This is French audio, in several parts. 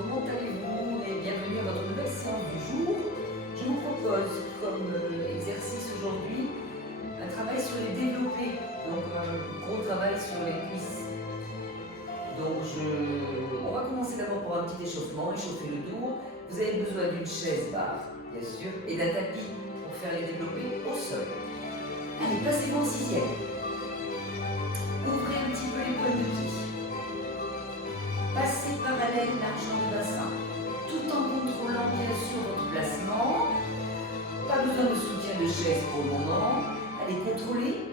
Comment allez-vous et bienvenue à votre nouvelle séance du jour. Je vous propose comme exercice aujourd'hui un travail sur les développés, donc un gros travail sur les cuisses. Donc on va commencer d'abord par un petit échauffement, échauffer le dos. Vous avez besoin d'une chaise barre, bien sûr, et d'un tapis pour faire les développés au sol. Allez, placez-vous en sixième. Ouvrez un petit peu les pointes de pied. Passez parallèle largeur de bassin, tout en contrôlant bien sûr votre placement. Pas besoin de soutien de chaise pour le moment. Allez, contrôlez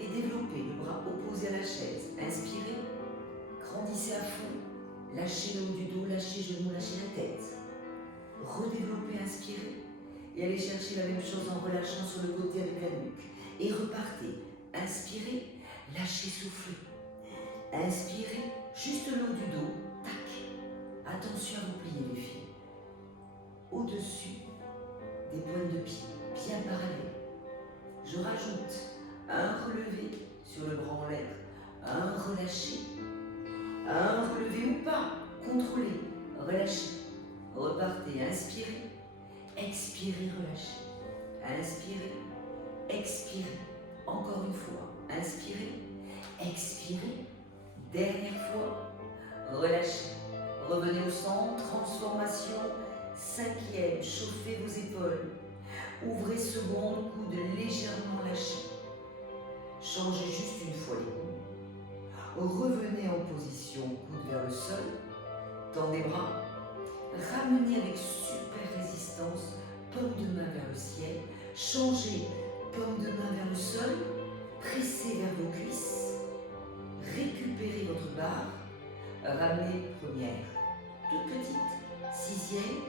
et développez le bras opposé à la chaise. Inspirez, grandissez à fond, lâchez le haut du dos, lâchez les genoux, lâchez la tête. Redéveloppez, inspirez et allez chercher la même chose en relâchant sur le côté avec la nuque. Et repartez, inspirez, lâchez, soufflez. Inspirez, juste le haut du dos, tac. Attention à vous plier les filles. Au-dessus des pointes de pied, bien parallèles. Je rajoute un relevé sur le bras en l'air, un relâché, un relevé ou pas, contrôlez, relâchez. Repartez, inspirez, expirez, relâchez. Inspirez, expirez. Encore une fois, inspirez, expirez. Dernière fois, relâchez. Revenez au centre, transformation. Cinquième, chauffez vos épaules. Ouvrez seconde, coude légèrement lâché. Changez juste une fois les coudes. Revenez en position, coude vers le sol. Tendez bras. Ramenez avec super résistance, paume de main vers le ciel. Changez, paume de main vers le sol. Pressez vers vos cuisses. Récupérez votre barre. Ramenez première, toute petite. Sixième,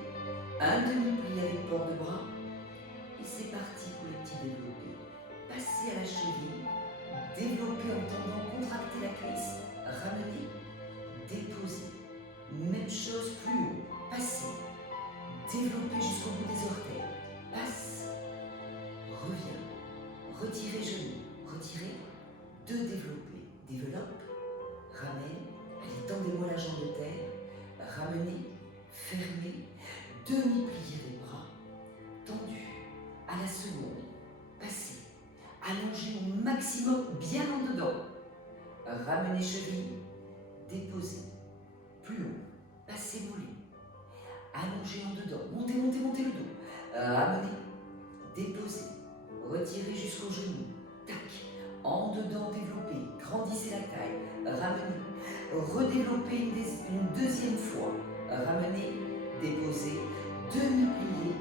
un demi-pli avec port de bras. Et c'est parti pour les petits développés. Passez à la cheville. Développez en tendant, contractez la cuisse. Ramenez, déposez. Même chose plus haut. Passez. Développez jusqu'au bout des orteils. Passe. Reviens. Retirez genoux. Retirez. Deux développés. Développe. Ramène. Allez, tendez-moi la jambe de terre. Ramenez. Fermez. Demi-pliez les bras. Tendus. À la seconde. Passez. Allongez au maximum, bien en dedans. Ramenez cheville. Déposez. Plus haut. Passez mollet. Allongez en dedans. Montez, montez, montez le dos. Ramenez. Déposez. Retirez jusqu'au genou. Tac. En dedans, développez. Grandissez la taille. Ramenez. Redéveloppez une deuxième fois. Ramenez. Déposez. Demi-plié.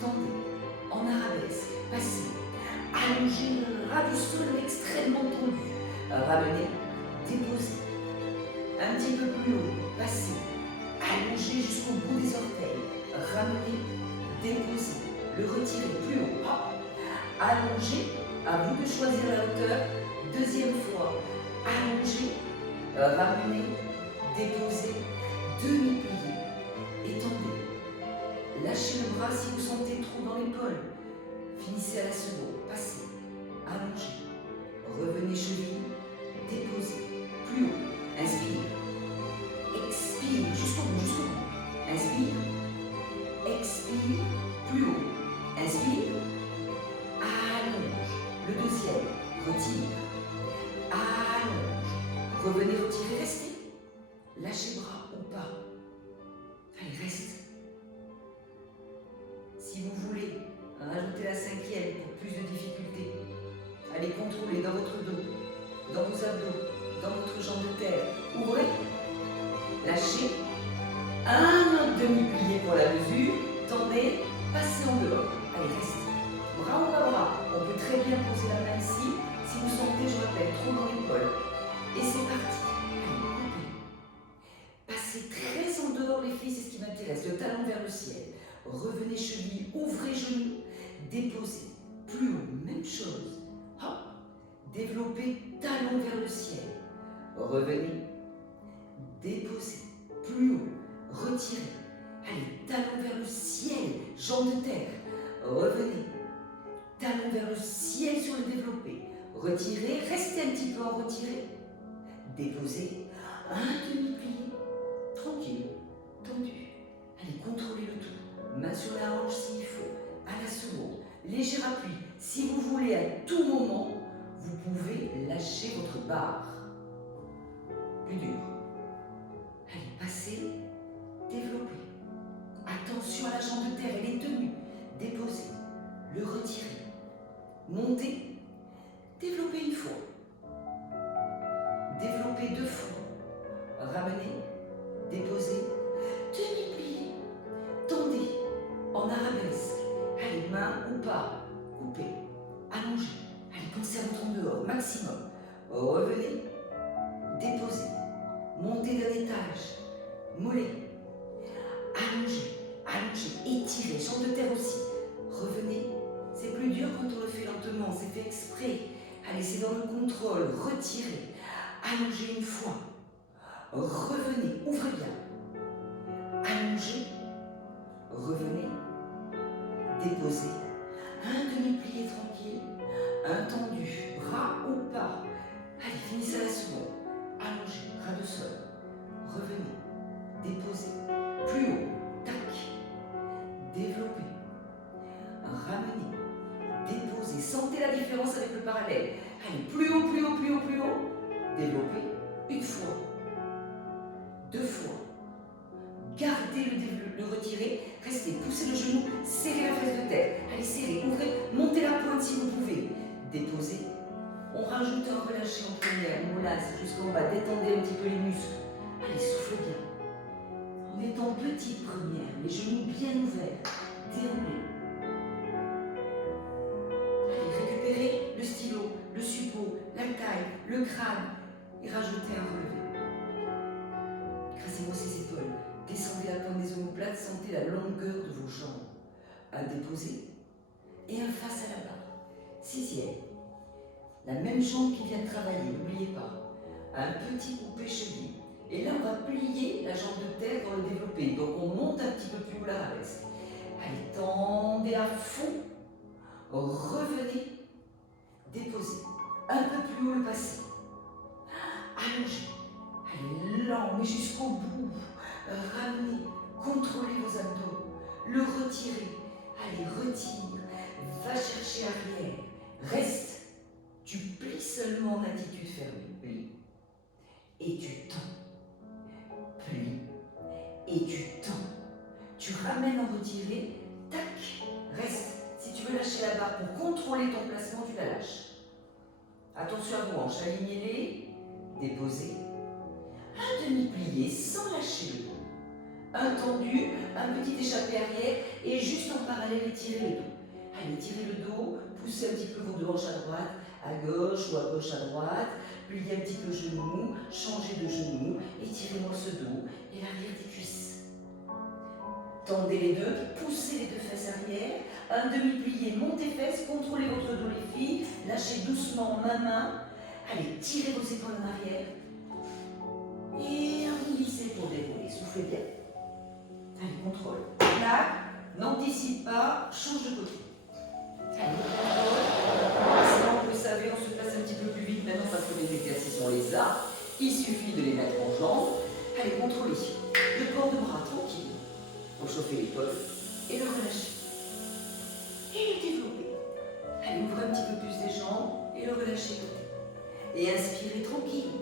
Tendez. En arabesque. Passez. Allongez le ras du sol extrêmement tendu. Ramenez. Déposez. Un petit peu plus haut. Passez. Allongez jusqu'au bout des orteils. Ramenez. Déposez. Le retirez plus haut. Hop. Allongez. À vous de choisir la hauteur. Deuxième fois. Allongez. Ramenez. Déposez. Demi-plié. Étendez. Lâchez le bras si vous sentez trop dans l'épaule. Finissez à la seconde. Passez. Allongez. Revenez cheville. Déposez. Plus haut. Inspire. Expire. Jusqu'au bout. Jusqu'au bout. Inspire. Expire. Plus haut. Inspire. Allonge. Le deuxième. Retire. Allonge. Revenez, retirez, restez. Lâchez bras ou pas. Allez, reste. Si vous voulez rajouter la cinquième pour plus de difficulté, allez contrôler dans votre dos, dans vos abdos, dans votre jambe de terre. Ouvrez. Lâchez. Un demi-plié pour la mesure. Tendez. Passez en dehors. Allez, reste. Bras ou pas bras. On peut très bien poser la main ici. Si vous sentez, je rappelle, trop dans l'épaule. Et c'est parti. Allez, coupez. Passez très en dehors les filles, c'est ce qui m'intéresse. Le talon vers le ciel. Revenez cheville, ouvrez genoux. Déposez. Plus haut, même chose. Hop. Développez talon vers le ciel. Revenez. Déposez. Plus haut. Retirez. Allez, talon vers le ciel. Jambe de terre. Revenez. Talon vers le ciel sur le développé. Retirez. Restez un petit peu en retiré. Déposez. Un demi-plié. Tranquille. barre. Plus dur. Allez, passez, développez. Attention à la jambe de terre, elle est tenue. Déposez, le retirez. Montez, développez une fois. Développez 2 fois. Ramenez, déposez, demi-pliez, tendez, en arabesque. Allez, main ou pas, coupez, allongez. Allez, pensez à votre en dehors, maximum. Revenez, déposez, montez d'un étage, mollet, allongez, allongez, étirez, jambe de terre aussi. Revenez, c'est plus dur quand on le fait lentement, c'est fait exprès. Allez, c'est dans le contrôle, retirez, allongez une fois. Revenez, ouvrez bien. Allongez, revenez, déposez. Un demi-plié tranquille, un tendu, bras ou pas. Allez, finissez à la seconde. Allongez, ras de sol. Revenez, déposez. Plus haut, tac. Développez. Ramenez, déposez. Sentez la différence avec le parallèle. Allez, plus haut, plus haut, plus haut, plus haut. Développez. Une fois. 2 fois. Gardez le retirer, restez, poussez le genou, serrez la fesse de tête. Allez, serrez, ouvrez, montez la pointe si vous pouvez. Déposez. On rajoute un relâché en première, molasse jusqu'en bas, détendez un petit peu les muscles. Allez, soufflez bien. On est en petite première, les genoux bien ouverts, déroulez. Allez, récupérez le stylo, le suppôt, la taille, le crâne et rajoutez un relevé. Écrasez-moi ces épaules. Descendez la pointe des omoplates, sentez la longueur de vos jambes. Un déposé et un face à la barre. 6e. La même jambe qui vient de travailler, n'oubliez pas. Un petit coupé cheville. Et là, on va plier la jambe de terre dans le développé. Donc, on monte un petit peu plus haut l'arabesque. Allez, tendez à fond. Revenez. Déposez. Un peu plus haut le passé. Allongez. Allez, lent, mais jusqu'au bout. Ramenez, contrôlez vos abdos, le retirez, allez, retire, va chercher arrière, reste, tu plies seulement en attitude fermée, plie, et tu tends, plie, et tu tends, tu ramènes en retiré, tac, reste, si tu veux lâcher la barre pour contrôler ton placement, tu la lâches. Attention à vos hanches, alignez-les, déposez, un demi-plié sans lâcher le dos. Un tendu, un petit échappé arrière et juste en parallèle étirez le dos. Allez, tirez le dos, poussez un petit peu vos deux hanches à droite, à gauche ou à gauche à droite, pliez un petit peu le genou, changez de genou, étirez-moi ce dos et l'arrière des cuisses. Tendez les deux, poussez les 2 fesses arrière, un demi-plié, montez fesses, contrôlez votre dos les filles, lâchez doucement main. Allez, tirez vos épaules en arrière et arrondissez pour dérouler, soufflez bien. Allez, contrôle. Là, n'anticipe pas, change de côté. Allez, contrôle. Sinon, vous le savez, on se place un petit peu plus vite maintenant parce que les exercices, on les a. Il suffit de les mettre en jambes. Allez, contrôlez. Le port de bras, tranquille. Pour chauffer l'épaule et le relâcher. Et le développer. Allez, ouvrez un petit peu plus les jambes et le relâchez côté. Et inspirez tranquille.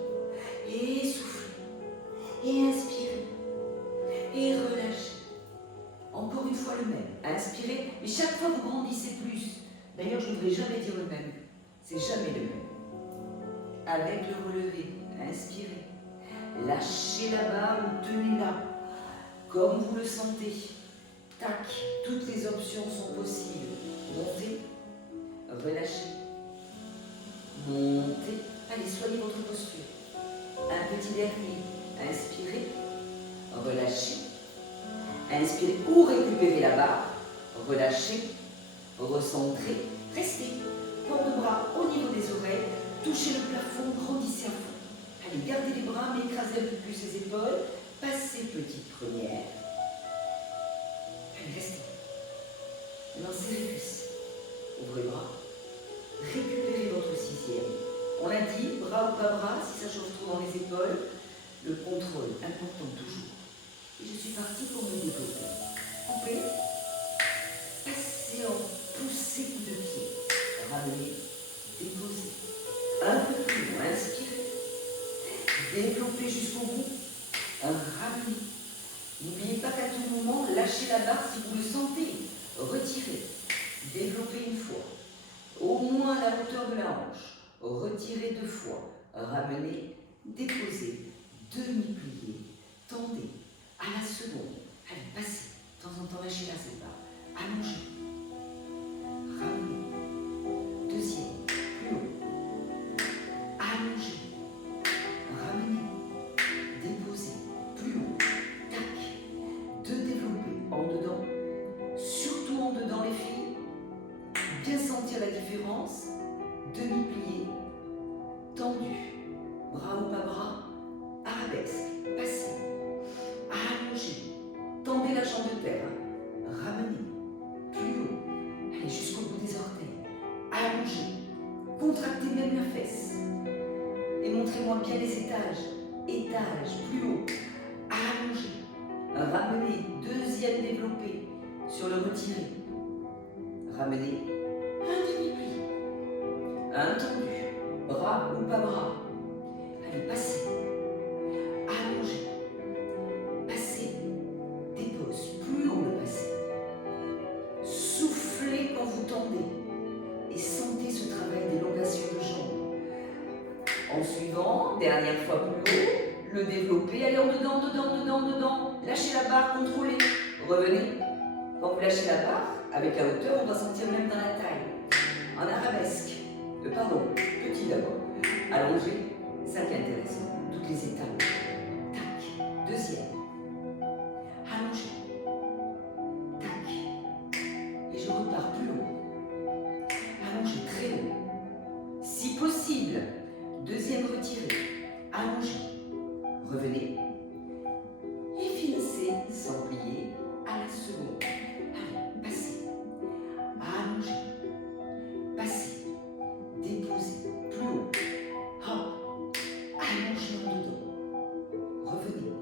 Et soufflez. Et inspirez. Et relâchez. Encore une fois le même. Inspirez, et chaque fois vous grandissez plus. D'ailleurs, je ne voudrais jamais dire le même. C'est jamais le même. Avec le relevé, inspirez. Lâchez la barre ou tenez-la. Comme vous le sentez. Tac, toutes les options sont possibles. Montez, relâchez. Montez. Allez, soignez votre posture. Un petit dernier. Inspirez. Relâchez. Inspirez ou récupérez la barre. Relâchez. Recentrez. Restez. Port de bras au niveau des oreilles. Touchez le plafond. Grandissez à fond. Allez, gardez les bras, mais écrasez un peu plus les épaules. Passez petite première. Allez, restez. Maintenant, serrez les cuisses. Ouvrez les bras. Récupérez votre 6e. On l'a dit, bras ou pas bras, si ça chauffe trop dans les épaules. Le contrôle, important toujours. Et je suis partie pour me développer. Coupez. Passez en poussez coup de pied. Ramenez. Déposez. Un peu plus loin. Inspirez. développez jusqu'au bout, ramenez. N'oubliez pas qu'à tout moment, lâchez la barre si vous le sentez, retirez, développez une fois, au moins à la hauteur de la hanche, retirez 2 fois, ramenez, déposez, demi-pliez, tendez, à la seconde, allez, passez, de temps en temps lâchez la cette barre, allongez, ramenez, deuxième, plus haut, allongez, ramenez, déposez, plus haut, tac, de développer en dedans, surtout en dedans les filles, bien sentir la différence, demi-plié, tendu, bras ou pas bras, arabesque, passez, allongez, tendez la jambe de terre, ramenez, plus haut, allez jusqu'au bout des orteils, allongez, contractez même la fesse, et montrez-moi bien les étages, plus haut, allongez, ramenez, deuxième développé, sur le retiré, ramenez, un demi-pli, un tendu, bras ou pas bras, allez, passez, allongez, passez, dépose, plus haut le passez, soufflez quand vous tendez, et sentez ce travail d'élongation de jambes. En suivant, dernière fois plus haut, le développer, allez en dedans, lâchez la barre, contrôlez, revenez. Quand vous lâchez la barre, avec la hauteur, on va sentir même dans la taille. En arabesque, petit d'abord, allongé, ça qui est intéressant, toutes les étapes. Tac, deuxième, allongé, tac, et je repars plus haut, allongé très haut, si possible, deuxième retiré, allongé, revenez, et finissez sans plier à la seconde. Allez, passez, allongez, passez, déposez, plus haut, hop, allongez en dedans, revenez,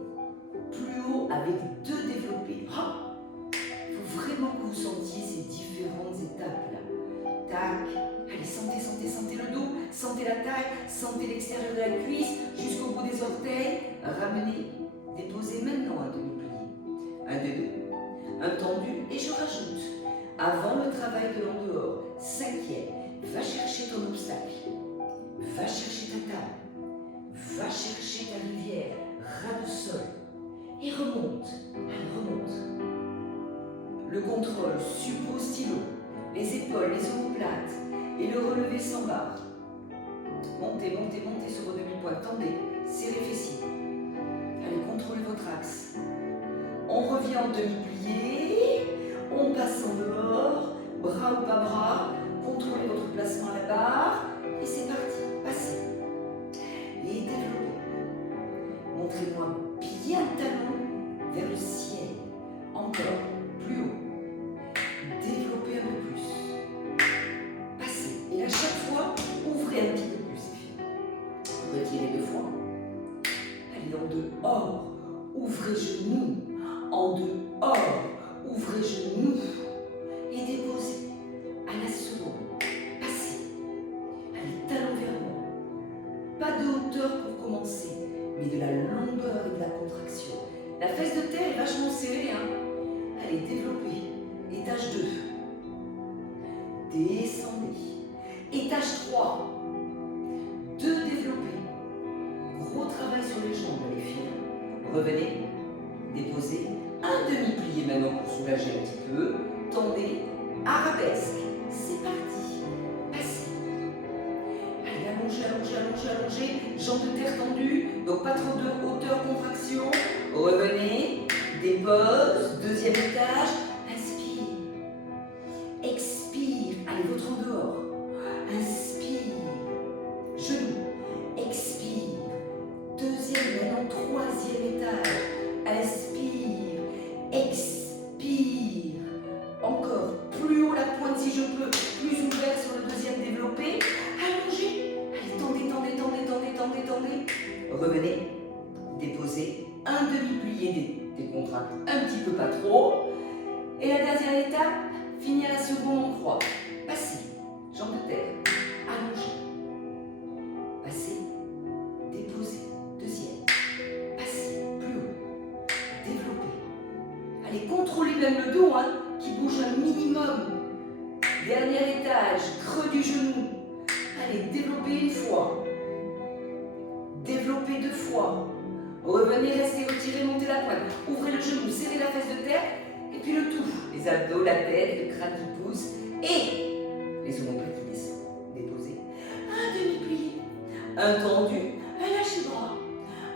plus haut avec 2 développés, hop, il faut vraiment que vous sentiez ces différentes étapes là, tac, allez, sentez le dos, sentez la taille, sentez l'extérieur de la cuisse, jusqu'au bout des orteils, ramenez, déposez maintenant un demi-plié, un demi, un tendu, et je rajoute, avant le travail de l'en-dehors, 5e, va chercher ton obstacle, va chercher ta table, va chercher ta rivière, ras de sol, et remonte, allez, remonte. Le contrôle, suppose stylo, les épaules, les omoplates, et le relever sans barre. Montez sur vos demi-pointes, tendez, serrez fessiers. Allez, contrôlez votre axe. On revient en demi-plié, on passe en dehors, bras ou pas bras, contrôlez votre placement à la barre, et c'est parti, passez. Et développez. Montrez-moi bien le talon vers le ciel, encore, plus haut. Développez un peu plus. Passez, et à chaque fois, ouvrez un petit peu plus, c'est fini. Retirez 2 fois. Allez, en dehors, ouvrez genoux. En dehors, ouvrez genoux. Et déposez à la seconde. Passez. Allez, talon vers moi. Pas de hauteur pour commencer, mais de la longueur et de la contraction. La fesse de terre est vachement serrée, hein. Allez, développez. Étage 2. Descendez. Étage 3. 2 développés. Gros travail sur les jambes, les filles. Revenez. Déposez. Un demi-plié maintenant pour soulager un petit peu. Tendez. Arabesque. C'est parti. Passez. Allez, allongez. Jambes de terre tendues. Donc pas trop de hauteur, contraction. Revenez. Dépose. 2e étage. Inspire. Expire. Allez, votre en dehors. Inspire. Genoux. Expire. 2e, maintenant 3e étage. Inspire. Expire. Encore. Plus haut la pointe si je peux. Plus ouvert sur le 2e développé. Allongez. Allez, tendez. Revenez. Déposez. Un demi-plié, décontracte un petit peu, pas trop. Et la dernière étape, finir à la seconde en croix. Passez. Jambe de terre. Allongez. Passez. Déposez. 2e. plus même le dos, hein, qui bouge un minimum. Dernier étage, creux du genou. Allez, développez une fois. Développez 2 fois. Revenez, restez, retirez, montez la pointe. Ouvrez le genou, serrez la fesse de terre. Et puis le tout. Les abdos, la tête, le crâne qui pousse. Et les omoplates qui descendent. Déposez. Un demi-plié. Un tendu. Un lâcher-bras.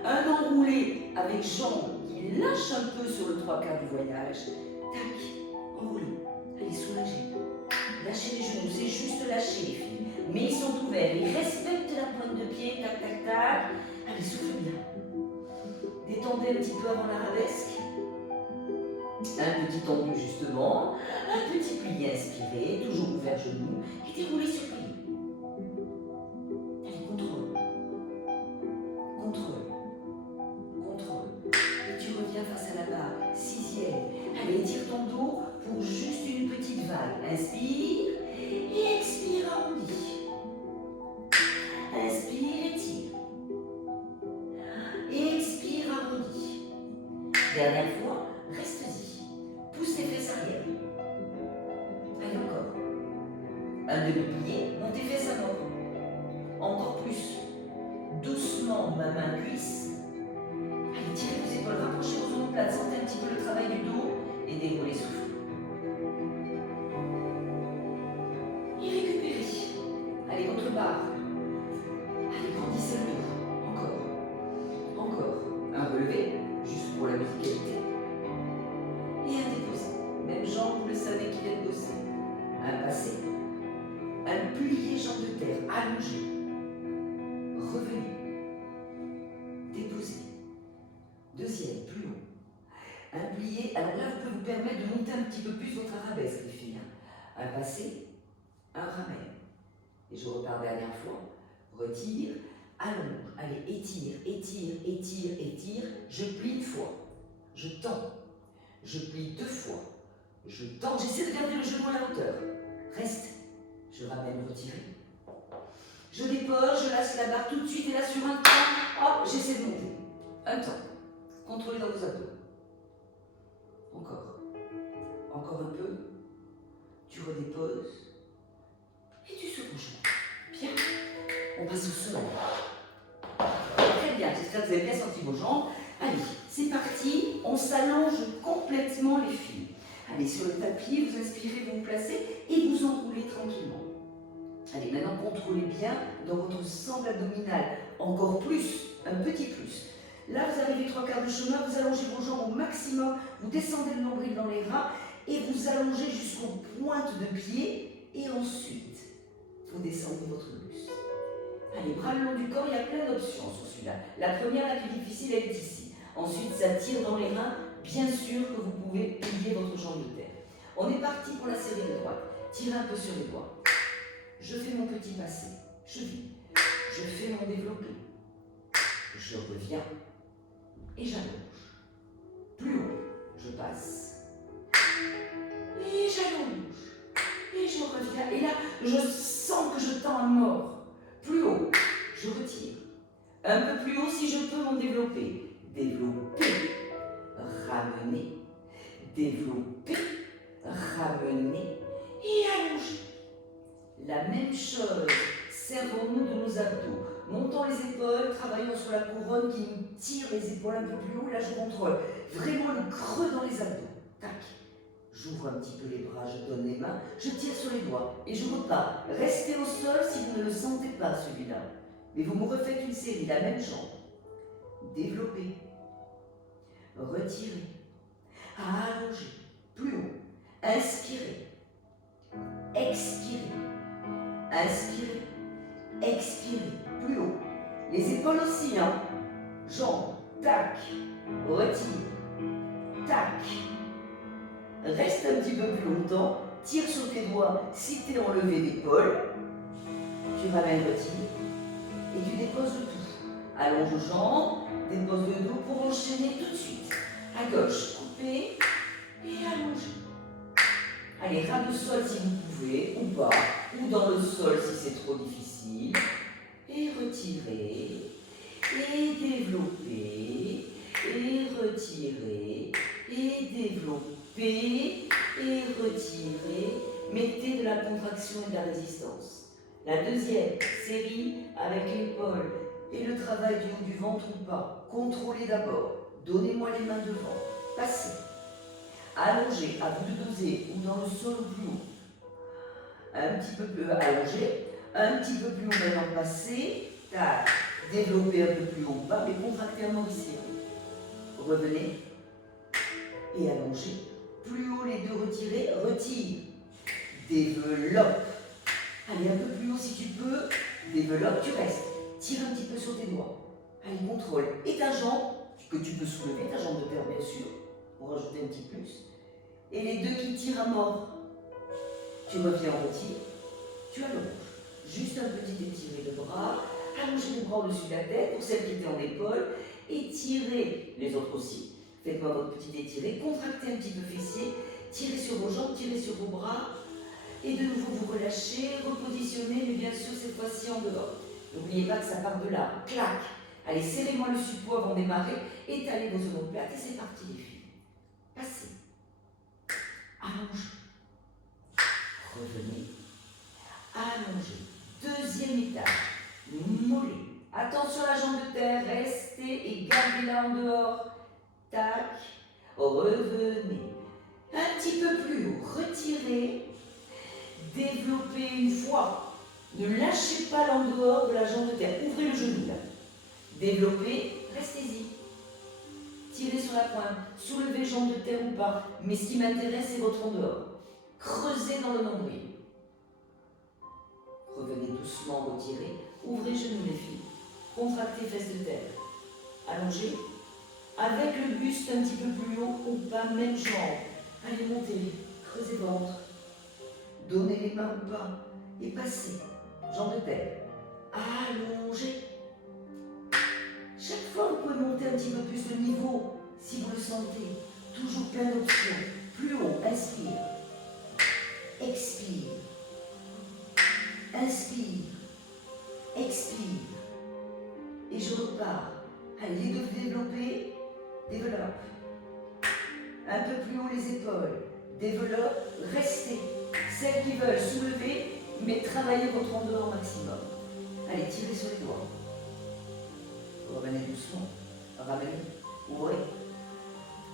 Un enroulé avec jambes qui lâchent un peu sur le 3/4 du voyage. Tac. Enroulé. Allez, soulagez. Lâchez les genoux. C'est juste lâcher les filles. Mais ils sont ouverts. Ils respectent la pointe de pied. Tac, tac, tac. Allez, soufflez bien. Détendez un petit peu avant l'arabesque. Un petit tendu justement. Un petit plié inspiré. Toujours ouvert genou. Et déroulé sur plié. Allez, contrôle. Contrôle. Contrôle. Et tu reviens face à la barre. 6e. Allez, étire ton dos pour juste une petite vague. Inspire. Et expire, arrondi. Inspire, étire. Et expire, arrondi. Dernière fois, reste-y. Pousse les fesses arrière. Allez, encore. Un demi-plié, monte tes fesses à mort. Encore plus. Doucement, main, cuisse. Allez, tirez vos épaules, rapprochez vos omoplates, sentez un petit peu le travail du dos et déroulez, souffle. Et récupérez. Allez, autre barre. Allez, grandissez le dos. Encore. Encore. Un relevé, juste pour la musicalité. Et un déposé. Même jambe, vous le savez qu'il vient de bosser. Un passé. Un plié jambe de terre, allongé. Revenez. Déposez. 2e, plus haut. Un plié. Alors là, vous pouvez vous permettre de monter un petit peu plus votre arabesque, les filles. Un passé, un ramène. Et je repars dernière fois. Retire, allonge. Allez, étire, étire, étire, étire. Je plie une fois. Je tends. Je plie 2 fois. Je tends. J'essaie de garder le genou à la hauteur. Reste. Je ramène, retire. Je dépose, je lâche la barre tout de suite. Et là, sur un temps, hop, j'essaie de monter. Un temps. Contrôlez dans vos abdos. Encore. Encore un peu. Tu redéposes. Et tu secoues. Bien. On passe au sol. Très bien. J'espère que vous avez bien senti vos jambes. Allez, c'est parti. On s'allonge complètement les filles. Allez, sur le tapis, vous inspirez, vous vous placez et vous enroulez tranquillement. Allez, maintenant contrôlez bien dans votre sangle abdominale. Encore plus, un petit plus. Là, vous arrivez 3/4 du chemin, vous allongez vos jambes au maximum, vous descendez le nombril dans les reins et vous allongez jusqu'aux pointes de pied et ensuite, vous descendez votre buste. Allez, bras le long du corps, il y a plein d'options sur celui-là. La première, la plus difficile, elle est ici. Ensuite, ça tire dans les reins. Bien sûr que vous pouvez plier votre jambe de terre. On est parti pour la série de droite. Tirez un peu sur les doigts. Je fais mon petit passé. Je vis. Je fais mon développé. Je reviens. Et j'allonge. Plus haut, je passe. Et j'allonge. Et je reviens. Et là, je sens que je tends à mort. Plus haut, je retire. Un peu plus haut si je peux mon développé. Développer. Ramener. Développer. Ramener. Et allonger. La même chose. Servons-nous de nos abdos. Montons les épaules, travaillons sur la couronne qui nous tire les épaules un peu plus haut. Là, je contrôle vraiment le creux dans les abdos. Tac. J'ouvre un petit peu les bras, je donne les mains, je tire sur les doigts et je repars. Restez au sol si vous ne le sentez pas, celui-là. Mais vous me refaites une série, la même jambe. Développez. Retirez. Allongez. Plus haut. Inspirez. Expirez. Inspirez. Expirez. Plus haut. Les épaules aussi, hein. Jambes. Tac. Retire. Tac. Reste un petit peu plus longtemps. Tire sur tes doigts si tu es en levée d'épaule. Tu ramènes, retire. Et tu déposes le tout. Allonge aux jambes. Dépose le dos pour enchaîner tout de suite. À gauche, coupez et allongez. Allez, ras de sol si vous pouvez, ou pas, ou dans le sol si c'est trop difficile. Et retirez, et développez, et retirez, et développez, contraction et de la résistance. La deuxième série avec l'épaule et le travail du haut du ventre ou pas. Contrôlez d'abord. Donnez-moi les mains devant. Passez. Allongez, à vous de doser ou dans le sol ou plus haut. Un petit peu plus allongé, un petit peu plus haut maintenant passez. Tac. Développez un peu plus haut bas, mais contractez un ici. Revenez et allongez. Plus haut les deux retirez, retire. Développe. Allez un peu plus haut si tu peux. Développe, tu restes. Tire un petit peu sur tes doigts. Allez, contrôle. Et ta jambe, que tu peux soulever, ta jambe de terre bien sûr, pour rajouter un petit plus. Et les deux qui tirent à mort. Tu reviens en retire. Tu allonges. Juste un petit étiré de bras. Allongez les bras au-dessus de la tête pour celles qui étaient en épaule. Étirez les autres aussi. Faites-moi votre petit étiré. Contractez un petit peu fessier. Tirez sur vos jambes, tirez sur vos bras. Et de nouveau vous relâchez, repositionnez, mais bien sûr cette fois-ci en dehors. N'oubliez pas que ça part de là. Clac. Allez, serrez-moi le support avant de démarrer. Étalez vos omoplates et c'est parti les filles. Passez. Allongez. Revenez. Allongez. Deuxième étage. Mollet. Attention à la jambe de terre. Restez et gardez-la en dehors. Tac. Revenez. Un petit peu plus haut. Retirez. Développez une fois. Ne lâchez pas l'en dehors de la jambe de terre. Ouvrez le genou là. Développez. Restez-y. Tirez sur la pointe. Soulevez jambe de terre ou pas. Mais ce qui m'intéresse, c'est votre en dehors. Creusez dans le nombril. Revenez doucement, retirez. Ouvrez genoux les filles. Contractez fesses de terre. Allongez. Avec le buste un petit peu plus haut ou pas, même jambe. Allez, montez. Creusez ventre. Donnez les mains ou pas. Et passez. Jambe de terre. Allongez. Chaque fois, vous pouvez monter un petit peu plus le niveau, si vous le sentez. Toujours plein d'options. Plus haut, inspire. Expire. Inspire. Expire. Et je repars. Allez, les deux développez. Développe. Un peu plus haut les épaules. Développe. Restez. Celles qui veulent soulever, mais travaillez votre en dehors maximum. Allez, tirez sur les doigts. Revenez doucement. Ramenez. Ouvrez.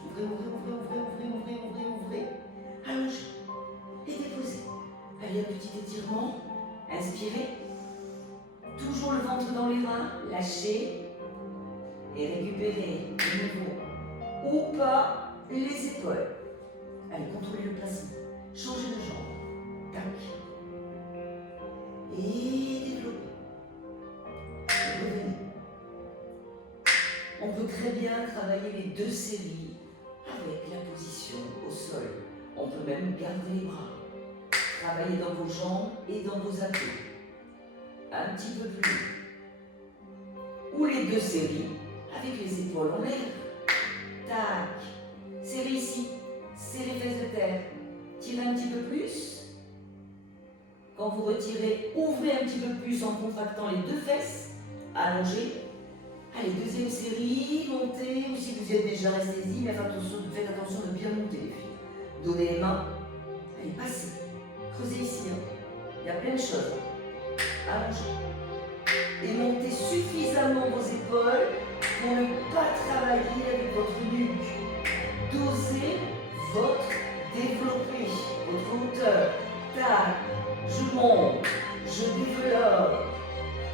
Ouvrez, ouvrez, ouvrez, ouvrez, ouvrez, ouvrez, ouvrez. Allongez. Et déposez. Allez, un petit étirement. Inspirez. Toujours le ventre dans les reins. Lâchez. Et récupérez de nouveau. Ou pas les épaules. Allez, contrôlez le placement. Changez de jambe. Tac. Et développez. Revenez. On peut très bien travailler les deux séries avec la position au sol. On peut même garder les bras. Travaillez dans vos jambes et dans vos abdos. Un petit peu plus haut. Ou les deux séries avec les épaules en l'air. Tac. Serrez ici. Serrez les fesses de terre. Tirez un petit peu plus. Quand vous retirez, ouvrez un petit peu plus en contractant les deux fesses. Allongez. Allez, deuxième série, montez, ou si vous y êtes déjà, restez-y, mais faites attention de bien monter les filles. Donnez les mains. Allez, passez. Creusez ici. Hein. Il y a plein de choses. Allongez. Et montez suffisamment vos épaules pour ne pas travailler avec votre nuque. Dosez votre développé, votre hauteur. Tac. Je monte. Je développe.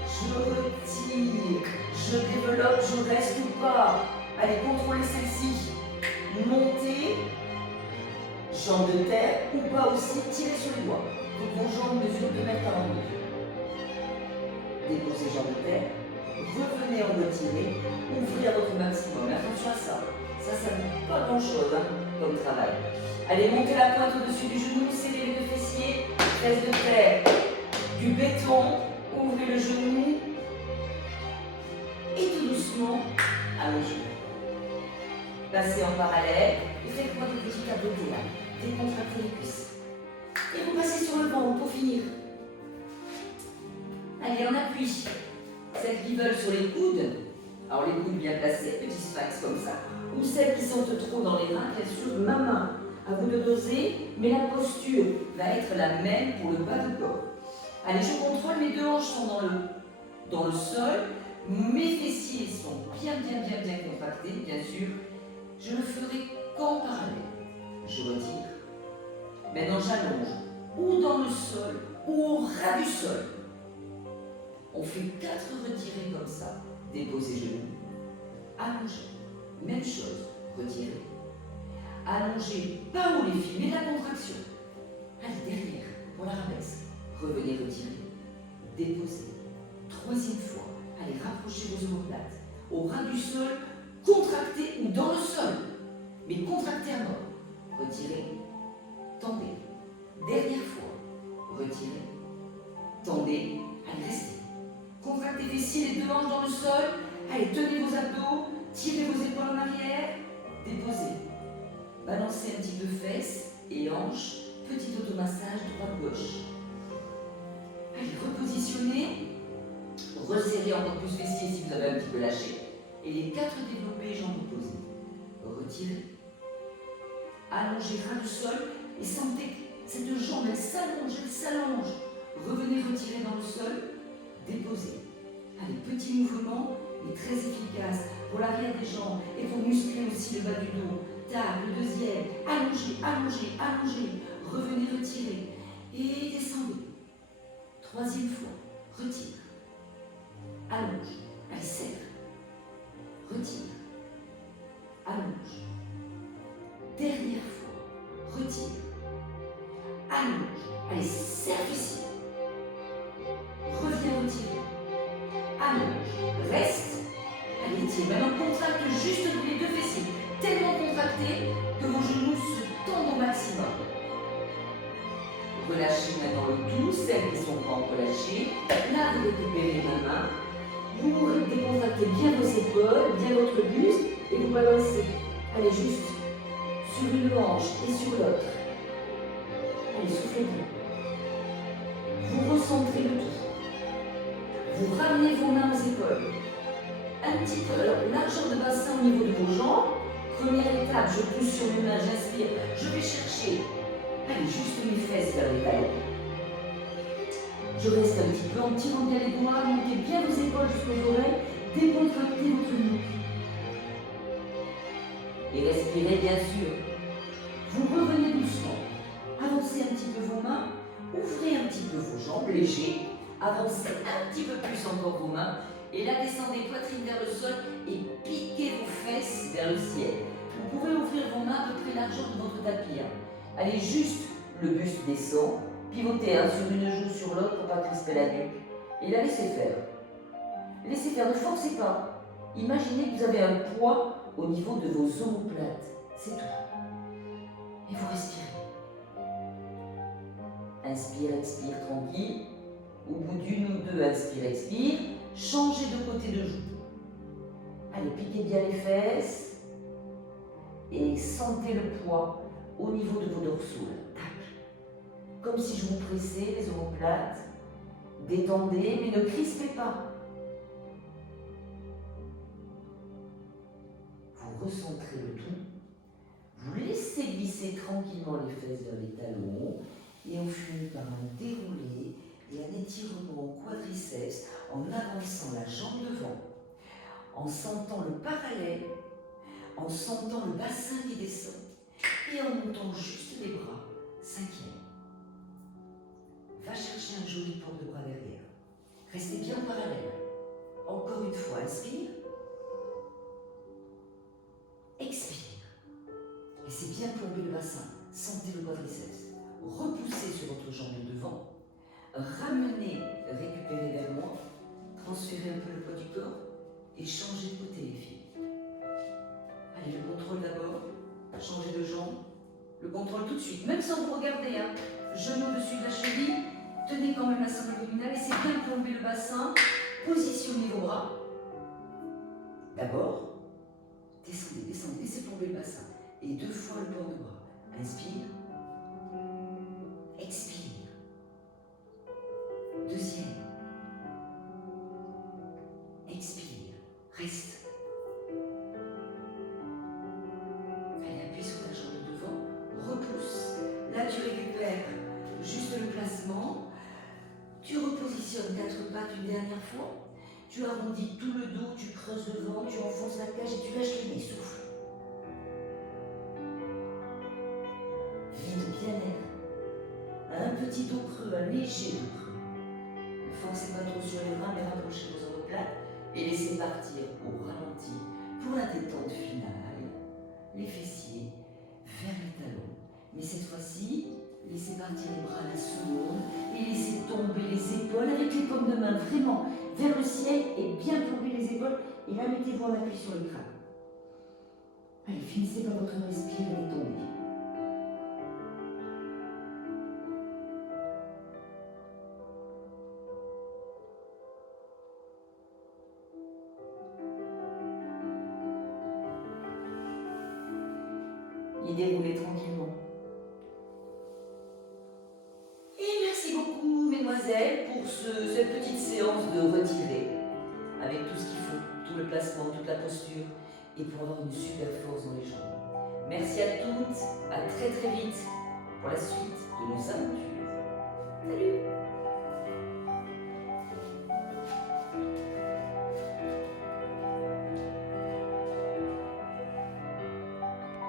Je retire. Je développe, je reste ou pas. Allez, contrôlez celle-ci. Montez. Jambes de terre ou pas aussi. Tirez sur les doigts. Donc vos jambes mesurent 2 mètres à l'envers. Déposez jambes de terre. Revenez en retirer. Ouvrez à votre maximum. Attention à ça. Ça ne coûte pas grand-chose hein, comme travail. Allez, montez la pointe au-dessus du genou. Serrez les deux fessiers. Fesses de terre. Du béton. Ouvrez le genou. Et tout doucement, allongez. Passez en parallèle et faites-moi des petits tapotés là. Décontractez les cuisses. Et vous passez sur le ventre pour finir. Allez, on appuie. Celles qui veulent sur les coudes, alors les coudes bien placés, petits sphinx comme ça, ou celles qui sont trop dans les reins, bien sûr, ma main À vous de doser, mais la posture va être la même pour le bas du corps. Allez, je contrôle, mes deux hanches sont dans le sol, mes fessiers sont bien contractés, bien sûr. Je le ferai qu'en parallèle. Je retire. Maintenant, j'allonge, ou dans le sol, ou au ras du sol. On fait 4 retirés comme ça. Déposez genoux. Allongez. Même chose. Retirez. Allongez, pas haut les filles, mais la contraction. Allez, derrière, pour la rabaisse. Revenez retirer. Déposez. 3e fois. Allez, rapprochez vos omoplates. Au ras du sol, contractez ou dans le sol. Mais contractez à mort. Retirez. Tendez. Dernière fois. Retirez. Tendez. Allez, restez. Contractez fessiers, les deux hanches dans le sol. Allez, tenez vos abdos. Tirez vos épaules en arrière. Déposez. Balancez un petit peu fesses et hanches. Petit automassage droite-gauche. Allez, repositionnez. Resserrez encore plus fessiers si vous avez un petit peu lâché. Et les 4 développés, jambes opposées. Retirez. Allongez ras du sol et sentez que cette jambe, elle s'allonge. Revenez retirer dans le sol. Déposez. Allez, petit mouvement, mais très efficace pour l'arrière des jambes et pour muscler aussi le bas du dos. Tac, le deuxième. Allongez. Revenez retirer. Et descendez. 3e fois. Retire. Allonge. Allez, serre. Retire. Allonge. Dernière fois. Retire. Allonge. Allez, serre ici. Reviens retirer. Allonge. Reste. Allez, tire. Maintenant, contracte juste les 2 fessiers. Tellement contractés que vos genoux se tendent au maximum. Relâchez maintenant le tout, celles qui sont pas relâchées. Là, vous récupérez ma main. Vous décontractez bien vos épaules, bien votre buste et vous balancez. Allez, juste sur une hanche et sur l'autre. Allez, soufflez bien. Vous recentrez le tout. Vous ramenez vos mains aux épaules. Un petit peu, alors largeur de bassin au niveau de vos jambes. Première étape, je pousse sur mes mains, j'inspire. Je vais chercher, allez, juste mes fesses vers les talons. Je reste un petit peu en tirant bien les doigts, montez bien vos épaules jusqu'aux oreilles, décontractez votre nuque. Et respirez bien sûr. Vous revenez doucement. Avancez un petit peu vos mains, ouvrez un petit peu vos jambes, léger. Avancez un petit peu plus encore vos mains. Et là, descendez poitrine vers le sol et piquez vos fesses vers le ciel. Vous pouvez ouvrir vos mains à peu près largeur de votre tapis. Allez, juste le buste descend. Pivotez sur une joue sur l'autre pour ne pas crisper la nuque. Et là, laissez faire. Laissez faire, ne forcez pas. Imaginez que vous avez un poids au niveau de vos omoplates. C'est tout. Et vous respirez. Inspire, expire, tranquille. Au bout d'une ou deux, inspire, expire. Changez de côté de joue. Allez, piquez bien les fesses. Et sentez le poids au niveau de vos dorsaux. Tac. Comme si je vous pressais les omoplates. Détendez, mais ne crispez pas. Vous recentrez le tout. Vous laissez glisser tranquillement les fesses vers les talons. Et on finit par un déroulé et un étirement au quadriceps en avançant la jambe devant, en sentant le parallèle, en sentant le bassin qui descend et en montant juste les bras. 5e. Va chercher un joli tour de bras derrière. Restez bien parallèle. Encore une fois, inspire. Expire. Laissez bien plomber le bassin. Sentez le quadriceps. Repoussez sur votre jambe de devant. Ramenez, récupérez vers moi. Transférez un peu le poids du corps et changez de côté, les filles. Allez, le contrôle d'abord. Changez de jambe. Le contrôle tout de suite, même sans vous regarder. Genou au-dessus de la cheville. Tenez quand même la sangle abdominale. Laissez bien plomber le bassin. Positionnez vos bras. D'abord, descendez, laissez plomber le bassin. Et 2 fois le port de bras. Inspire. Expire. 2e. Expire. Reste. Allez, appuie sur ta jambe de devant. placement. Tu repositionnes 4 pattes une dernière fois. Tu arrondis tout le dos, tu creuses le ventre, tu enfonces la cage et tu lâches le nez, souffle. Vide bien l'air. Un petit dos creux, un léger dos creux. Ne forcez pas trop sur les bras, mais rapprochez vos omoplates et laissez partir au ralenti pour la détente finale. Les fessiers vers les talons. Mais cette fois-ci, laissez partir les bras la seconde et laissez tomber les épaules avec les paumes de main vraiment vers le ciel et bien plomber les épaules. Et là, mettez-vous en appui sur le crâne. Allez, finissez par votre respire et tombez. Et déroulez tranquillement. Et merci beaucoup, mesdemoiselles, pour cette petite séance de retiré, avec tout ce qu'il faut, tout le placement, toute la posture, et pour avoir une super force dans les jambes. Merci à toutes, à très très vite pour la suite de nos aventures. Salut!